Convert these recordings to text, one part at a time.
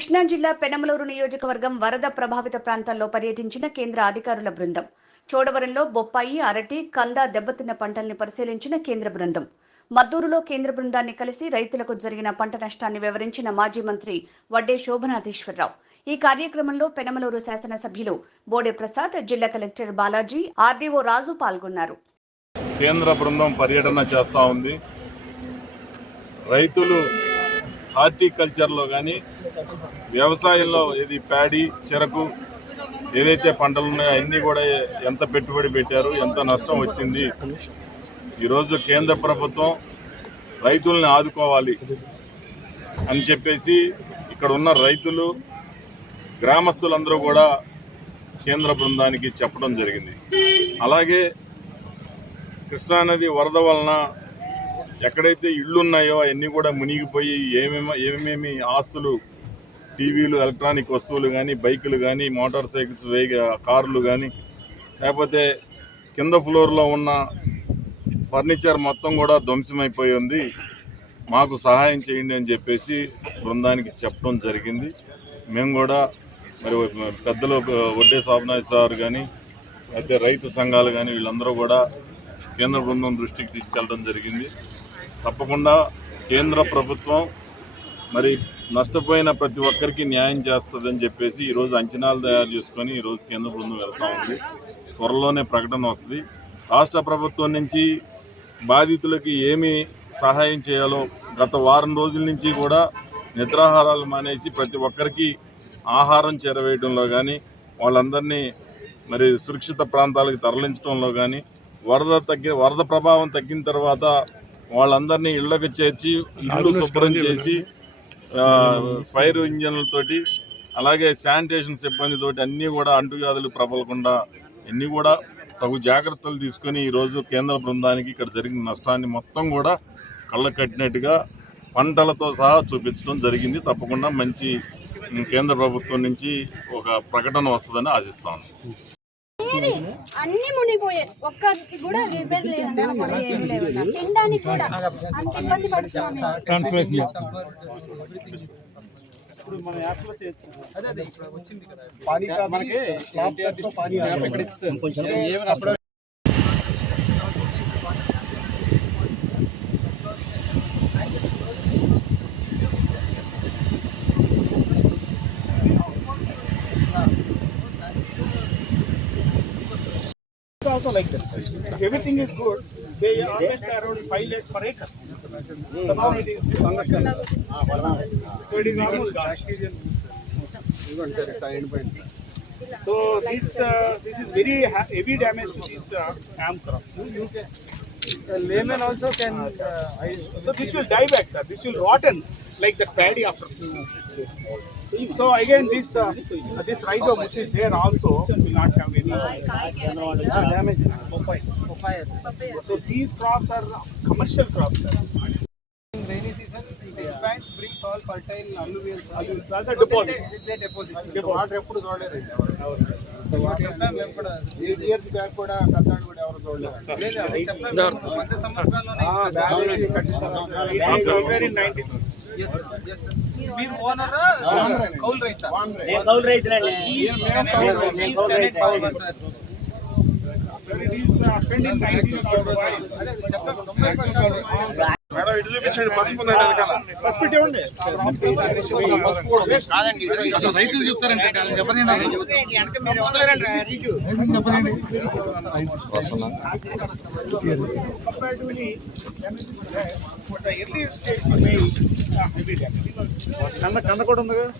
కృష్ణా జిల్లా పెనమలూరు నియోజకవర్గం వరద ప్రభావిత ప్రాంతాల్లో పర్యటించిన కేంద్ర అధికారుల బృందం. చోడవరంలో బొప్పాయి, అరటి, కంద దెబ్బతిన్న పంటల్ని పరిశీలించిన కేంద్ర బృందం. మద్దూరులో కేంద్ర బృందాన్ని కలిసి రైతులకు జరిగిన పంట నష్టాన్ని వివరించిన మాజీ మంత్రి వడ్డే శోభనాధీశ్వరరావు. ఈ కార్యక్రమంలో పెనమలూరు శాసనసభ్యులు బోడే ప్రసాద్, జిల్లా కలెక్టర్ బాలాజీ, ఆర్డీఓ రాజు పాల్గొన్నారు. కేంద్ర బృందం పర్యటన చేస్తూ ఉంది. రైతులు హార్టికల్చర్లో కానీ వ్యవసాయంలో ఇది ప్యాడీ, చెరకు ఏదైతే పంటలు ఉన్నాయో అన్నీ కూడా ఎంత పెట్టుబడి పెట్టారు, ఎంత నష్టం వచ్చింది. ఈరోజు కేంద్ర ప్రభుత్వం రైతుల్ని ఆదుకోవాలి అని చెప్పేసి ఇక్కడ ఉన్న రైతులు, గ్రామస్తులందరూ కూడా కేంద్ర బృందానికి చెప్పడం జరిగింది. అలాగే కృష్ణానది వరద వలన ఎక్కడైతే ఇళ్ళు ఉన్నాయో అవన్నీ కూడా మునిగిపోయి ఏమేమి ఆస్తులు, టీవీలు, ఎలక్ట్రానిక్ వస్తువులు కానీ, బైకులు కానీ, మోటార్ సైకిల్స్, కార్లు కానీ, లేకపోతే కింద ఫ్లోర్లో ఉన్న ఫర్నిచర్ మొత్తం కూడా ధ్వంసమైపోయి ఉంది, మాకు సహాయం చేయండి అని చెప్పేసి బృందానికి చెప్పడం జరిగింది. మేము కూడా మరి పెద్దలు వడ్డే శోభనాధీశ్వరరావు కానీ, అయితే రైతు సంఘాలు కానీ వీళ్ళందరూ కూడా కేంద్ర బృందం దృష్టికి తీసుకెళ్ళడం జరిగింది. తప్పకుండా కేంద్ర ప్రభుత్వం మరి నష్టపోయిన ప్రతి ఒక్కరికి న్యాయం చేస్తుందని చెప్పేసి ఈరోజు అంచనాలు తయారు చేసుకొని ఈరోజు కేంద్ర బృందం వెళ్తూ ఉంది. త్వరలోనే ప్రకటన వస్తుంది. రాష్ట్ర ప్రభుత్వం నుంచి బాధితులకి ఏమి సహాయం చేయాలో గత వారం రోజుల నుంచి కూడా నిద్రాహారాలు మానేసి ప్రతి ఒక్కరికి ఆహారం చేరవేయడంలో కానీ, వాళ్ళందరినీ మరి సురక్షిత ప్రాంతాలకు తరలించడంలో కానీ, వరద ప్రభావం తగ్గిన తర్వాత వాళ్ళందరినీ ఇళ్లకు చేర్చి ఇళ్ళు శుభ్రం చేసి ఫైర్ ఇంజన్లతోటి, అలాగే శానిటేషన్ సిబ్బందితోటి అన్నీ కూడా అంటువ్యాధులు ప్రబలకుండా అన్నీ కూడా తగు జాగ్రత్తలు తీసుకొని ఈరోజు కేంద్ర బృందానికి ఇక్కడ జరిగిన నష్టాన్ని మొత్తం కూడా కళ్ళకు కట్టినట్టుగా పంటలతో సహా చూపించడం జరిగింది. తప్పకుండా మంచి కేంద్ర ప్రభుత్వం నుంచి ఒక ప్రకటన వస్తుందని ఆశిస్తాను. అన్ని మునిగిపోయాయి, ఒక్కరికి కూడా రిపేర్ లేదు, తినడానికి కూడా అంత ఇబ్బంది పడుతున్నాం. Also like that. If everything is good, they always pay around 5 lakhs per acre. So now it is function. So it is almost oxygen. So this is very heavy damage to this ham crop. You can, layman also can. So this will die back, sir. This will rotten like the paddy after. So again, this rhizome which is there also will not have any damage. So these crops are commercial crops. In rainy season, the bank brings all fertile alluvial soil. That's a deposit. They deposit. Water ఎప్పుడు చూడలేదు. 8 years back కూడా కట్టాడు కూడా ఎవరు చూడలేదు. మధ్య సంవత్సరాల్లోనే yes sir. మీరు ఓనర్ కౌలు రైతా? కౌలు రైతులండి. మేడం ఇటు చూపించండి, పసుపు పసుపు ఇవ్వండి. అసలు రైతులు చెప్తారంటే చెప్పండి. కన్న కూడా ఉంది కదా.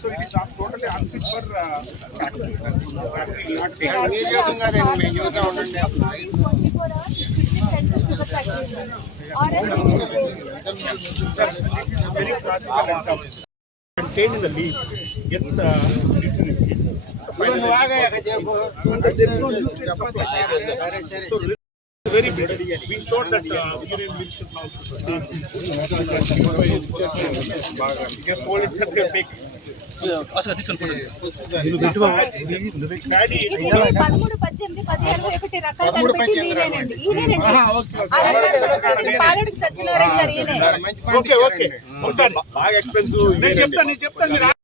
So it is totally unfit for factory. Contained in the leaf gets so very big. We showed that urine milk is also just hold it at the big. Paddy. ఇది 13, 18, 10, 21 రకాలు కనిపెట్టి ఈయనేనండి. పాలడికి సత్యనారాయణ గారు ఈయనే. మంచి ఓకే ఒకసారి బాగా ఎక్స్పెన్సివ్ నేను చెప్తాను